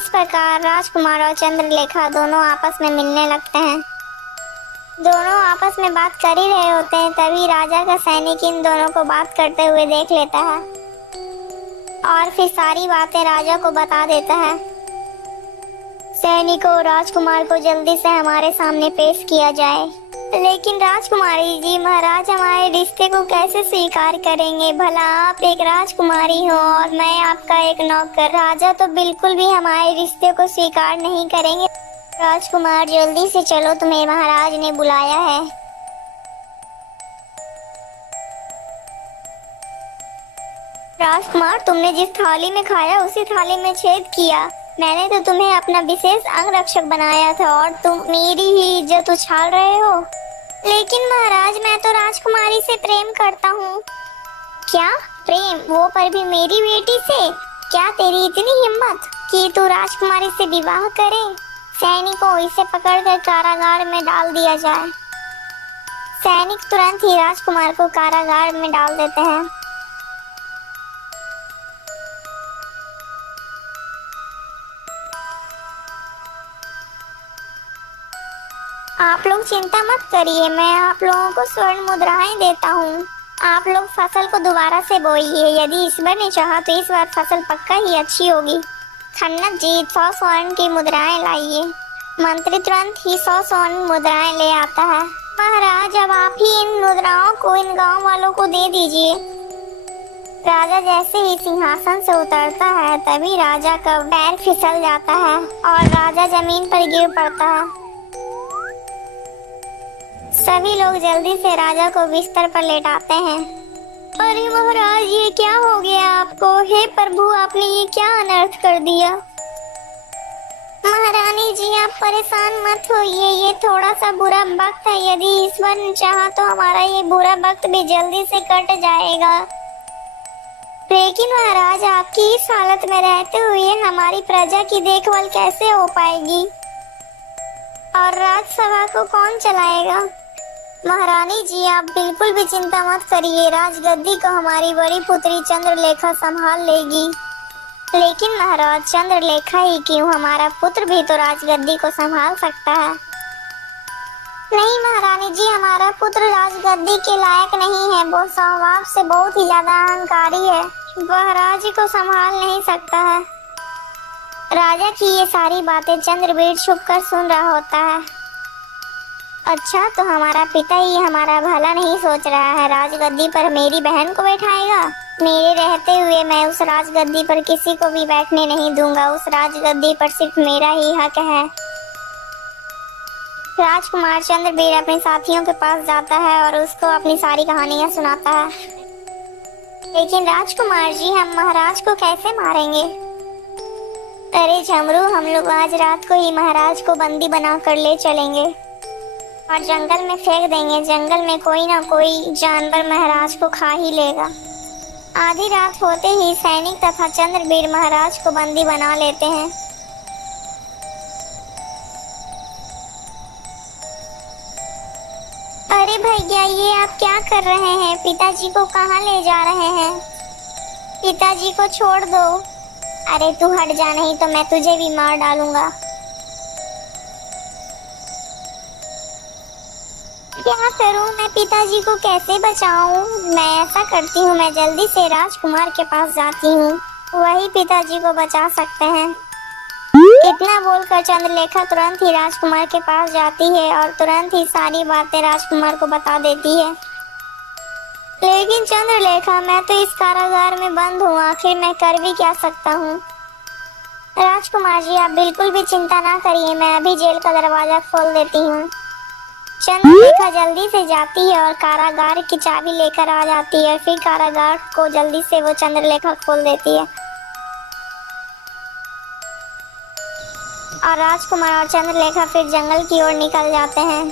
इस प्रकार राजकुमार और चंद्रलेखा दोनों आपस में मिलने लगते हैं। दोनों आपस में बात कर ही रहे होते हैं, तभी राजा का सैनिक इन दोनों को बात करते हुए देख लेता है और फिर सारी बातें राजा को बता देता है। सैनिकों, राजकुमार को जल्दी से हमारे सामने पेश किया जाए। लेकिन राजकुमारी जी, महाराज हमारे रिश्ते को कैसे स्वीकार करेंगे? भला आप एक राजकुमारी हो और मैं आपका एक नौकर। राजा तो बिल्कुल भी हमारे रिश्ते को स्वीकार नहीं करेंगे। राजकुमार जल्दी से चलो, तुम्हें महाराज ने बुलाया है। राजकुमार, तुमने जिस थाली में खाया उसी थाली में छेद किया। मैंने तो तुम्हें अपना विशेष अंगरक्षक बनाया था और तुम मेरी ही इज्जत उछाल रहे हो। लेकिन महाराज, मैं तो राजकुमारी से प्रेम करता हूँ। क्या प्रेम? वो पर भी मेरी बेटी से? क्या तेरी इतनी हिम्मत कि तू राजकुमारी से विवाह करे? सैनिकों, इसे पकड़कर कारागार में डाल दिया जाए। सैनिक तुरंत ही राजकुमार को कारागार में डाल देते हैं। आप लोग चिंता मत करिए, मैं आप लोगों को स्वर्ण मुद्राएं देता हूँ। आप लोग फसल को दोबारा से बोइए। यदि ईश्वर ने चाहा तो इस बार फसल पक्का ही अच्छी होगी। खन्नत जी, 100 स्वर्ण की मुद्राएं लाइए। मंत्री तुरंत ही 100 स्वर्ण मुद्राएं ले आता है। महाराज, अब आप ही इन मुद्राओं को इन गांव वालों को दे दीजिए। राजा जैसे ही सिंहासन से उतरता है तभी राजा का पैर फिसल जाता है और राजा जमीन पर गिर पड़ता है। सभी लोग जल्दी से राजा को बिस्तर पर लेटाते हैं। अरे महाराज, ये क्या हो गया आपको? हे प्रभु, आपने ये क्या अनर्थ कर दिया? महारानी जी, आप परेशान मत होइए, ये थोड़ा सा बुरा वक्त है। यदि ईश्वर ने चाहा तो हमारा ये बुरा वक्त भी जल्दी से कट जाएगा। लेकिन महाराज, आपकी इस हालत में रहते हुए हमारी प्रजा की देखभाल कैसे हो पाएगी और राजसभा को कौन चलाएगा? महारानी जी, आप बिल्कुल भी चिंता मत करिए। राजगद्दी को हमारी बड़ी पुत्री चंद्रलेखा संभाल लेगी। लेकिन महाराज, चंद्रलेखा ही क्यों, हमारा पुत्र भी तो राजगद्दी को संभाल सकता है। नहीं महारानी जी, हमारा पुत्र राजगद्दी के लायक नहीं है। वो स्वभाव से बहुत ही ज्यादा अहंकारी है। वह राज्य को संभाल नहीं सकता है। राजा की ये सारी बातें चंद्रवीर छुपकर सुन रहा होता है। अच्छा, तो हमारा पिता ही हमारा भला नहीं सोच रहा है? राजगद्दी पर मेरी बहन को बैठाएगा? मेरे रहते हुए मैं उस राजगद्दी पर किसी को भी बैठने नहीं दूंगा। उस राजगद्दी पर सिर्फ मेरा ही हक है। राजकुमार चंद्रवीर अपने साथियों के पास जाता है और उसको अपनी सारी कहानियां सुनाता है। लेकिन राजकुमार जी, हम महाराज को कैसे मारेंगे? अरे झमरू, हम लोग आज रात को ही महाराज को बंदी बनाकर ले चलेंगे और जंगल में फेंक देंगे। जंगल में कोई ना कोई जानवर महाराज को खा ही लेगा। आधी रात होते ही सैनिक तथा चंद्रवीर महाराज को बंदी बना लेते हैं। अरे भैया, ये आप क्या कर रहे हैं? पिताजी को कहाँ ले जा रहे हैं? पिताजी को छोड़ दो। अरे तू हट जा, नहीं तो मैं तुझे भी मार डालूंगा। क्या करूं मैं? पिताजी को कैसे बचाऊं? मैं ऐसा करती हूँ, मैं जल्दी से राजकुमार के पास जाती हूँ, वही पिताजी को बचा सकते हैं। इतना बोलकर चंद्रलेखा तुरंत ही राजकुमार के पास जाती है और तुरंत ही सारी बातें राजकुमार को बता देती है। लेकिन चंद्रलेखा, मैं तो इस कारागार में बंद हूँ, आखिर मैं कर भी क्या सकता हूँ? राजकुमार जी, आप बिल्कुल भी चिंता ना करिए, मैं अभी जेल का दरवाजा खोल देती हूँ। चंद्रलेखा जल्दी से जाती है और कारागार की चाबी लेकर आ जाती है। फिर कारागार को जल्दी से वो चंद्रलेखा खोल देती है और राजकुमार और चंद्रलेखा फिर जंगल की ओर निकल जाते हैं।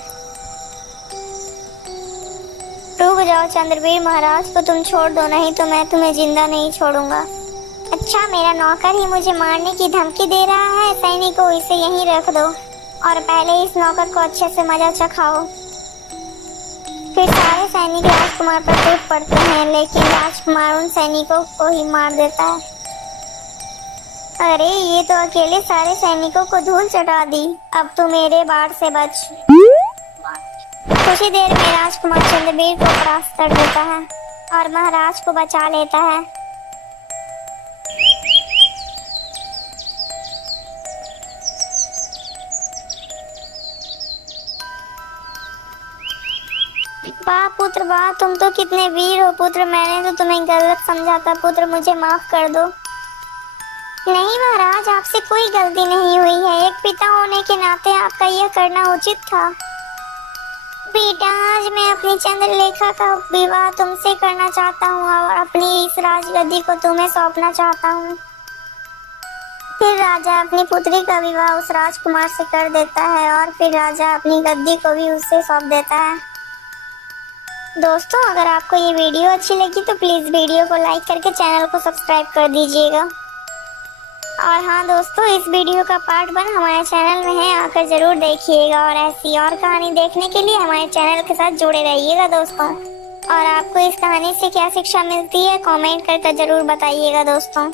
रुक जाओ चंद्रवीर, महाराज को तुम छोड़ दो, नहीं तो मैं तुम्हें जिंदा नहीं छोड़ूंगा। अच्छा, मेरा नौकर ही मुझे मारने की धमकी दे रहा है? सैनिकों, इसे यहीं रख दो और पहले इस नौकर को अच्छे से मजा चखाओ। फिर सारे सैनिक राजकुमार पर टूट पड़ते हैं, लेकिन राजकुमार उन सैनिकों को ही मार देता है। अरे ये तो अकेले सारे सैनिकों को धूल चटा दी। अब तू मेरे बाढ़ से बच। कुछ ही देर में राजकुमार चंद्रवीर को परास्त कर देता है और महाराज को बचा लेता है। वाह पुत्र वाह, तुम तो कितने वीर हो पुत्र। मैंने तो तुम्हें गलत समझा था पुत्र, मुझे माफ कर दो। नहीं महाराज, आपसे कोई गलती नहीं हुई है। एक पिता होने के नाते आपका यह करना उचित था। बेटा, आज मैं अपनी चंद्रलेखा का विवाह तुमसे करना चाहता हूँ और अपनी इस राजगद्दी को तुम्हें सौंपना चाहता हूँ। फिर राजा अपनी पुत्री का विवाह उस राजकुमार से कर देता है और फिर राजा अपनी गद्दी को भी उससे सौंप देता है। दोस्तों, अगर आपको ये वीडियो अच्छी लगी तो प्लीज़ वीडियो को लाइक करके चैनल को सब्सक्राइब कर दीजिएगा। और हाँ दोस्तों, इस वीडियो का पार्ट 1 हमारे चैनल में है, आकर ज़रूर देखिएगा। और ऐसी और कहानी देखने के लिए हमारे चैनल के साथ जुड़े रहिएगा दोस्तों। और आपको इस कहानी से क्या शिक्षा मिलती है कमेंट करके ज़रूर बताइएगा दोस्तों।